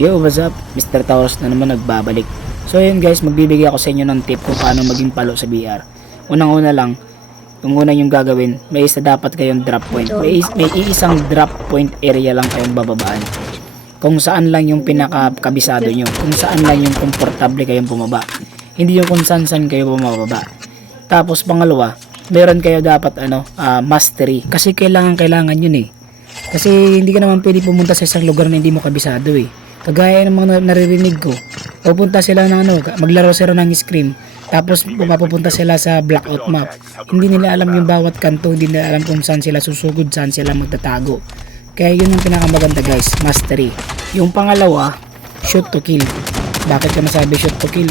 Yo, what's up? Mr. Taurus na naman nagbabalik. So yun guys, magbibigay ako sa inyo ng tip kung paano maging palo sa VR. Unang-una lang, yung yung gagawin, may isa dapat kayong drop point. May iisang drop point area lang kayong bababaan. Kung saan lang yung pinakakabisado nyo. Kung saan lang yung komportable kayong bumaba. Hindi yung kung saan kayo bumababa. Tapos pangalawa, meron kayo dapat mastery. Kasi kailangan yun eh. Kasi hindi ka naman pwede pumunta sa isang lugar na hindi mo kabisado eh. Kagaya ng mga naririnig ko, pupunta sila ng maglaro sila ng Scream, tapos pupunta sila sa blackout map. Hindi nila alam yung bawat kanto, hindi nila alam kung saan sila susugod, saan sila magtatago. Kaya yun ang pinakamaganda guys, mastery. Yung pangalawa, shoot to kill. Bakit ka nasabi shoot to kill?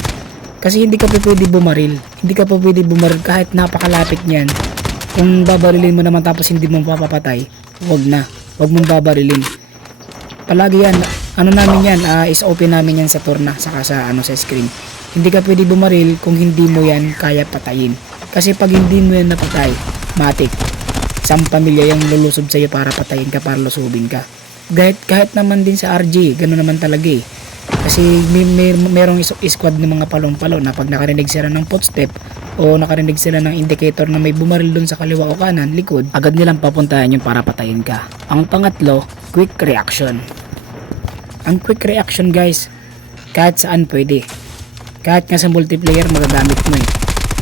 Kasi hindi ka pwede bumaril. Hindi ka pwede bumaril kahit napakalapit niyan. Kung babarilin mo naman tapos hindi mo mapapatay, wag na. Wag mong babarilin. Palagi yan, is open namin yan sa turna, saka sa screen. Hindi ka pwede bumaril kung hindi mo yan kaya patayin. Kasi pag hindi mo yan napatay, matik. Isang pamilya yung lulusob sa'yo para patayin ka, para lusubin ka. Kahit naman din sa RG, gano'n naman talaga eh. Kasi merong squad ng mga palong-palo na pag nakarinig sila ng footstep o nakarinig sila ng indicator na may bumaril dun sa kaliwa o kanan, likod, agad nilang papuntahan yung para patayin ka. Ang pangatlo, quick reaction. Ang quick reaction guys, kahit saan pwede. Kahit nga sa multiplayer magagamit mo eh.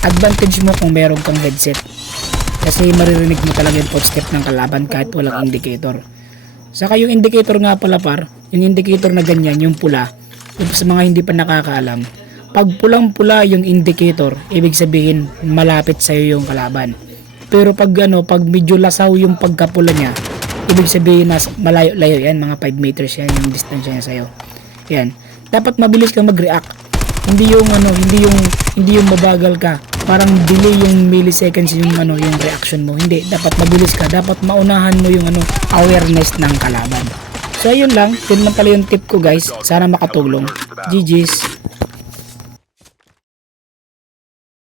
Advantage mo kung meron kang headset. Kasi maririnig mo talaga yung footstep ng kalaban kahit walang indicator. Saka yung indicator nga pala yung indicator na ganyan, yung pula, sa mga hindi pa nakakaalam, pag pulang-pula yung indicator, ibig sabihin malapit sa'yo yung kalaban. Pero pag medyo lasaw yung pagkapula niya, ibig sabihin na malayo-layo yan, mga 5 meters yan yung distance niya sa'yo. Yan. Dapat mabilis kang mag-react. Hindi yung mabagal ka. Parang delay yung milliseconds yung reaction mo. Hindi, dapat mabilis ka. Dapat maunahan mo yung awareness ng kalaban. So ayun lang, yun lang pala yung tip ko guys. Sana makatulong. GG's.